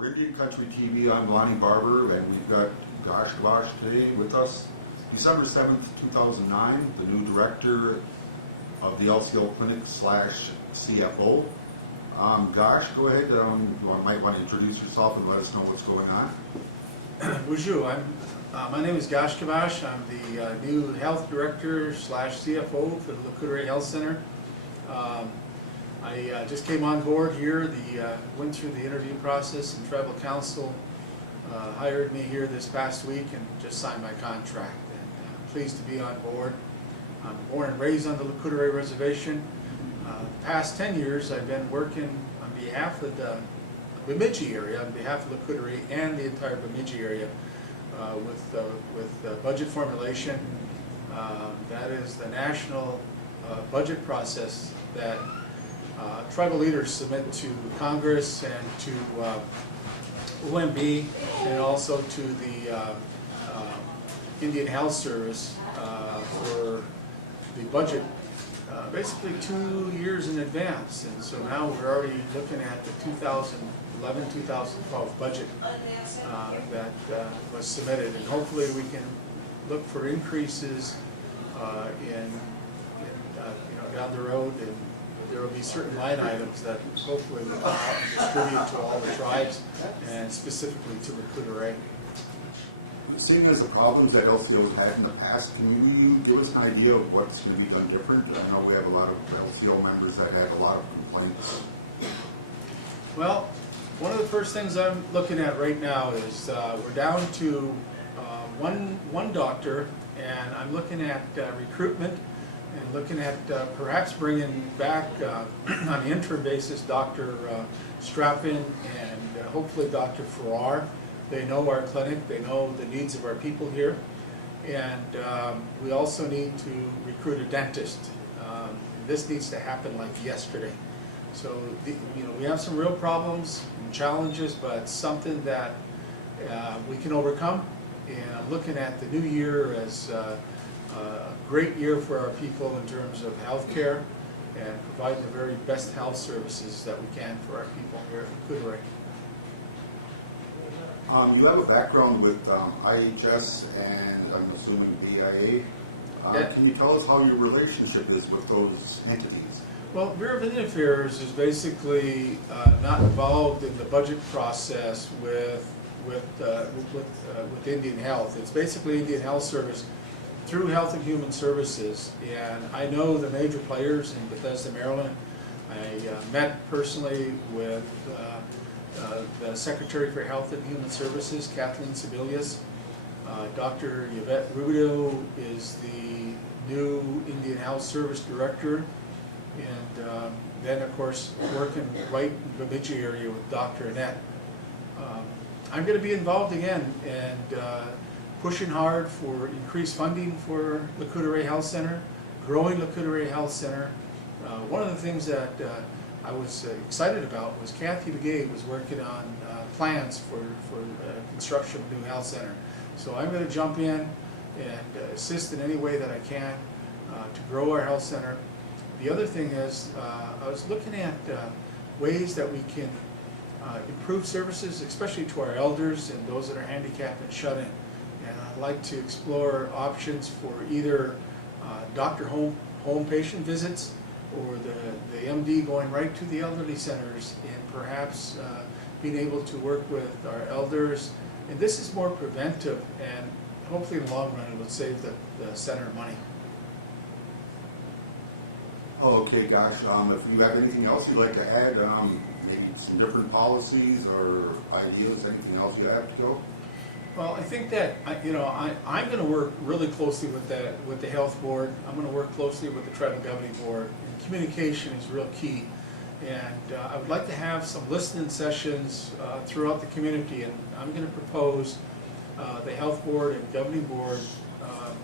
For Indian Country TV, I'm Lonnie Barber, and we've got Gaiashkibos today with us. December 7th, 2009, the new director of the LCO Clinic / CFO. Gash, go ahead. You might want to introduce yourself and let us know what's going on. Bonjour. My name is Gaiashkibos. I'm the new health director / CFO for the Oreilles Health Center. I just came on board here, went through the interview process, and tribal council hired me here this past week and just signed my contract. And I'm pleased to be on board. I'm born and raised on the Oreilles Reservation. The past 10 years I've been working on behalf of the Bemidji area, on behalf of Oreilles and the entire Bemidji area with budget formulation. That is the national budget process that tribal leaders submit to Congress and to OMB and also to the Indian Health Service for the budget basically 2 years in advance. And so now we're already looking at the 2011-2012 budget that was submitted, and hopefully we can look for increases down the road, and there will be certain line items that hopefully will come out and distribute to all the tribes and specifically to Oreilles. Seeing as the problems that LCO's had in the past, can you give us an idea of what's going to be done different? I know we have a lot of LCO members that had a lot of complaints. Well, one of the first things I'm looking at right now is we're down to one doctor, and I'm looking at recruitment and looking at perhaps bringing back on an interim basis Dr. Strappin and hopefully Dr. Farrar. They know our clinic, they know the needs of our people here, and we also need to recruit a dentist. This needs to happen like yesterday. So we have some real problems and challenges, but something that we can overcome. And I'm looking at the new year as a great year for our people in terms of health care and providing the very best health services that we can for our people here at Oreilles. You have a background with IHS and I'm assuming BIA. Yeah. Can you tell us how your relationship is with those entities? Well, Bureau of Indian Affairs is basically not involved in the budget process with Indian Health. It's basically Indian Health Service through Health and Human Services, and I know the major players in Bethesda, Maryland. I met personally with the Secretary for Health and Human Services, Kathleen Sebelius. Dr. Yvette Rubido is the new Indian Health Service Director, and then of course working right in the Bemidji area with Dr. Annette. I'm going to be involved again and pushing hard for increased funding for the Oreilles Health Center, growing the Oreilles Health Center. One of the things that I was excited about was Kathy Begay was working on plans for construction of a new health center. So I'm going to jump in and assist in any way that I can to grow our health center. The other thing is I was looking at ways that we can improve services, especially to our elders and those that are handicapped and shut in. And I'd like to explore options for either doctor home patient visits or the MD going right to the elderly centers, and perhaps being able to work with our elders. And this is more preventive, and hopefully in the long run it will save the center money. Okay, gosh, if you have anything else you'd like to add, maybe some different policies or ideas, anything else you have to go? Well, I think that I'm going to work really closely with the health board. I'm going to work closely with the tribal governing board. And communication is real key, and I would like to have some listening sessions throughout the community. And I'm going to propose the health board and governing board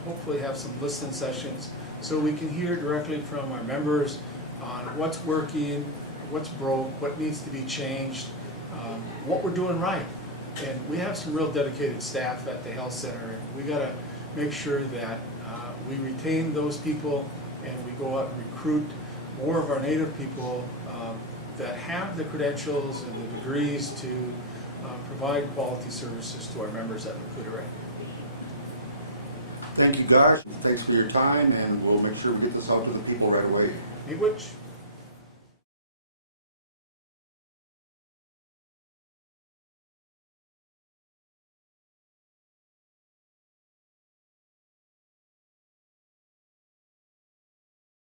hopefully have some listening sessions so we can hear directly from our members on what's working, what's broke, what needs to be changed, what we're doing right. And we have some real dedicated staff at the health center, and we got to make sure that we retain those people and we go out and recruit more of our native people that have the credentials and the degrees to provide quality services to our members at Courte. Thank you, guys. Thanks for your time, and we'll make sure we get this out to the people right away. Miigwech.